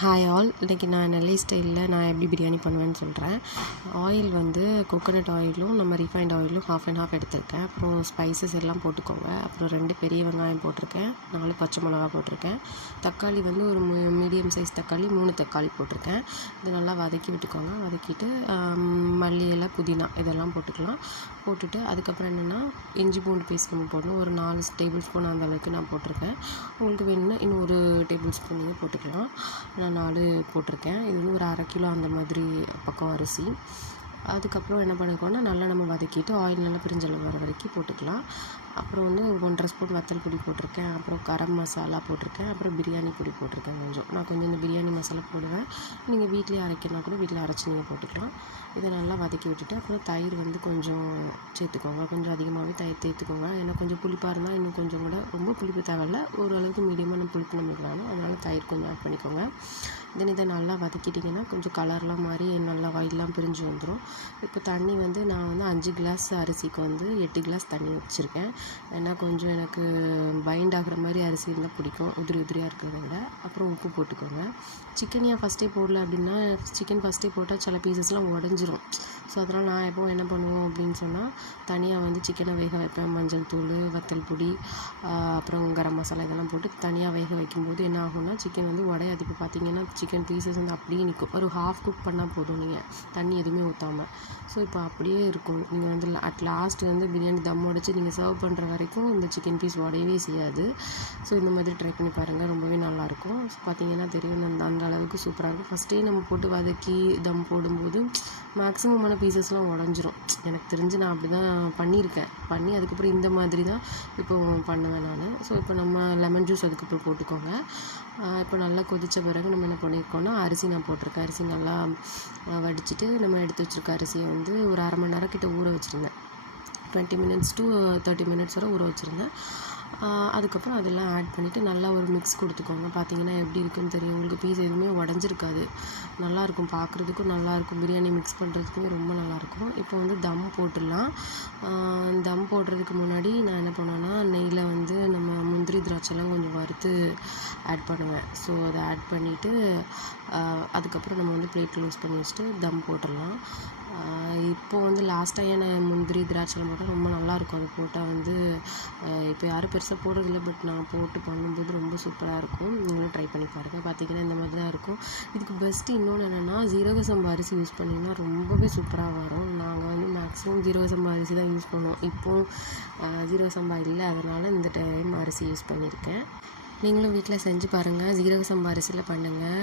Hi all, இன்றைக்கி நான் நெல்லை ஸ்டைலில் நான் எப்படி பிரியாணி பண்ணுவேன்னு சொல்கிறேன். ஆயில் வந்து கோகோனட் ஆயிலும் நம்ம ரீஃபைண்ட் ஆயிலும் ஹாஃப் அண்ட் ஹாஃப் எடுத்திருக்கேன். அப்புறம் ஸ்பைசஸ் எல்லாம் போட்டுக்கோங்க. அப்புறம் 2 பெரிய வெங்காயம் போட்டிருக்கேன், 4 பச்சை மிளகா போட்டிருக்கேன். தக்காளி வந்து ஒரு மீடியம் சைஸ் தக்காளி 3 தக்காளி போட்டிருக்கேன். இது நல்லா வதக்கி விட்டுக்கோங்க. வதக்கிட்டு மல்லி இலை, புதினா இதெல்லாம் போட்டுக்கலாம். போட்டுட்டு அதுக்கப்புறம் என்னென்னா இஞ்சி பூண்டு பேஸ்ட் நம்ம போடணும். ஒரு 4 டேபிள் ஸ்பூன் அந்த அளவுக்கு நான் போட்டிருக்கேன். உங்களுக்கு வேணும்னா இன்னும் ஒரு டேபிள் ஸ்பூன் நீங்கள் போட்டுக்கலாம். நான் 4 போட்டிருக்கேன். இது வந்து ஒரு 1/2 கிலோ அந்த மாதிரி பக்கம் அரிசி. அதுக்கப்புறம் என்ன பண்ணிக்கோன்னா நல்லா நம்ம வதக்கிட்டு ஆயில் நல்லா பிரிஞ்சளவு வர வரைக்கும் போட்டுக்கலாம். அப்புறம் வந்து 1.5 ஸ்பூன் வத்தல் பொடி போட்டிருக்கேன். அப்புறம் கரம் மசாலா போட்டிருக்கேன். அப்புறம் பிரியாணி பொடி போட்டிருக்கேன் கொஞ்சம். நான் கொஞ்சம் இந்த பிரியாணி மசாலா போடுவேன். நீங்கள் வீட்டிலே அரைக்கணும்னா கூட வீட்டில் அரைச்சி நீங்கள் போட்டுக்கலாம். இதை நல்லா வதக்கி விட்டுட்டு அப்புறம் தயிர் வந்து கொஞ்சம் சேர்த்துக்கோங்க. கொஞ்சம் அதிகமாகவே தயிர் சேர்த்துக்கோங்க. ஏன்னா கொஞ்சம் புளிப்பாக இருந்தால் இன்னும் கொஞ்சம் கூட ரொம்ப புளிப்பு தேவையில்ல, ஓரளவுக்கு மீடியமான புளிப்பு நமக்கு வேணும். அதனால் தயிர் கொஞ்சம் ஆட் பண்ணிக்கோங்க. தென் இதை நல்லா வதக்கிட்டிங்கன்னா கொஞ்சம் கலர்லாம் மாறி நல்லா ஆயிலெலாம் பிரிஞ்சு வந்துடும். இப்போ தண்ணி வந்து நான் வந்து 5 கிளாஸ் அரிசிக்கு வந்து 8 கிளாஸ் தண்ணி வச்சுருக்கேன். ஏன்னா கொஞ்சம் எனக்கு பைண்ட் ஆகிற மாதிரி அரிசி இருந்தால் பிடிக்கும், உதிரி உதிரியாக இருக்கிறத விட. அப்புறம் உப்பு போட்டுக்கோங்க. சிக்கன் ஏன் ஃபஸ்ட்டே போடல அப்படின்னா, சிக்கன் ஃபஸ்ட்டே போட்டால் சில பீசஸ்லாம் உடஞ்சிரும். ஸோ அதனால் நான் எப்போது என்ன பண்ணுவோம் அப்படின்னு சொன்னால், தனியாக வந்து சிக்கனை வேக வைப்பேன். மஞ்சள் தூள், வத்தல் பொடி, அப்புறம் கரம் மசாலா இதெல்லாம் போட்டு தனியாக வேக வைக்கும்போது என்ன ஆகும்னா சிக்கன் வந்து உடையாது. இப்போ பார்த்தீங்கன்னா சிக்கன் பீசஸ் வந்து அப்படியே நிற்கும். ஒரு ஹாஃப் குக் பண்ணால் போதும், நீங்கள் தண்ணி எதுவுமே ஊற்றாமல். ஸோ இப்போ அப்படியே இருக்கும். நீங்கள் வந்து அட் லாஸ்ட் வந்து பிரியாணி தம் உடைச்சி நீங்கள் சர்வ் பண்ணுற வரைக்கும் இந்த சிக்கன் பீஸ் உடையவே செய்யாது. ஸோ இந்த மாதிரி ட்ரை பண்ணி பாருங்கள், ரொம்பவே நல்லாயிருக்கும். ஸோ பார்த்தீங்கன்னா தெரியும், அந்த அளவுக்கு சூப்பராக இருக்கும். ஃபஸ்ட்டே நம்ம போட்டு வதக்கி தம் போடும்போது மேக்ஸிமமான பீசஸ்லாம் உடஞ்சிரும். எனக்கு தெரிஞ்சு நான் அப்படி தான் பண்ணியிருக்கேன். அதுக்கப்புறம் இந்த மாதிரி தான் இப்போ பண்ணுவேன் நான். ஸோ இப்போ நம்ம லெமன் ஜூஸ் அதுக்கப்புறம் போட்டுக்கோங்க. இப்போ நல்லா கொதித்த பிறகு நம்ம என்ன பண்ணியிருக்கோன்னா அரிசி நான் போட்டிருக்கேன். அரிசி நல்லா வடிச்சிட்டு நம்ம எடுத்து வச்சுருக்க அரிசியை வந்து ஒரு 1/2 மணி நேரம் கிட்ட ஊற வச்சுருந்தேன். 20 minutes to 30 minutes வரை ஊற வச்சுருந்தேன். அதுக்கப்புறம் அதெல்லாம் ஆட் பண்ணிவிட்டு நல்லா ஒரு மிக்ஸ் கொடுத்துக்கோங்க. பார்த்தீங்கன்னா எப்படி இருக்குன்னு தெரியும். உங்களுக்கு பீஸ் எதுவுமே உடஞ்சிருக்காது, நல்லாயிருக்கும், பார்க்குறதுக்கும் நல்லாயிருக்கும், பிரியாணி மிக்ஸ் பண்ணுறதுக்குமே ரொம்ப நல்லாயிருக்கும். இப்போ வந்து தம் போட்டுடலாம். தம் போடுறதுக்கு முன்னாடி நான் என்ன பண்ணேன்னா, நெய்யில் வந்து நம்ம முந்திரி திராட்சைலாம் கொஞ்சம் வறுத்து ஆட் பண்ணுவேன். ஸோ அதை ஆட் பண்ணிவிட்டு அதுக்கப்புறம் நம்ம வந்து பிளேட் க்ளோஸ் பண்ணி வச்சுட்டு தம் போட்டுடலாம். இப்போது வந்து லாஸ்ட்டாக நான் முந்திரி திராட்சைலாம் போட்டால் ரொம்ப நல்லாயிருக்கும். அது போட்டால் வந்து இப்போ யாரும் பெருசாக போடுறதில்ல, பட் நான் போட்டு பண்ணும்போது ரொம்ப சூப்பராக இருக்கும். நீங்களும் ட்ரை பண்ணி பாருங்கள். பார்த்தீங்கன்னா இந்த மாதிரி தான் இருக்கும். இதுக்கு பெஸ்ட்டு இன்னொன்று என்னென்னா, ஜீரக சம்பா அரிசி யூஸ் பண்ணிங்கன்னா ரொம்பவே சூப்பராக வரும். நாங்கள் வந்து மேக்ஸிமம் ஜீரக சம்பா அரிசி தான் யூஸ் பண்ணுவோம். இப்போது ஜீரக சம்பா இல்லை, அதனால் இந்த டைம் அரிசி யூஸ் பண்ணியிருக்கேன். நீங்களும் வீட்டில் செஞ்சு பாருங்கள். ஜீரக சம்பா அரிசியில் பண்ணுங்கள்.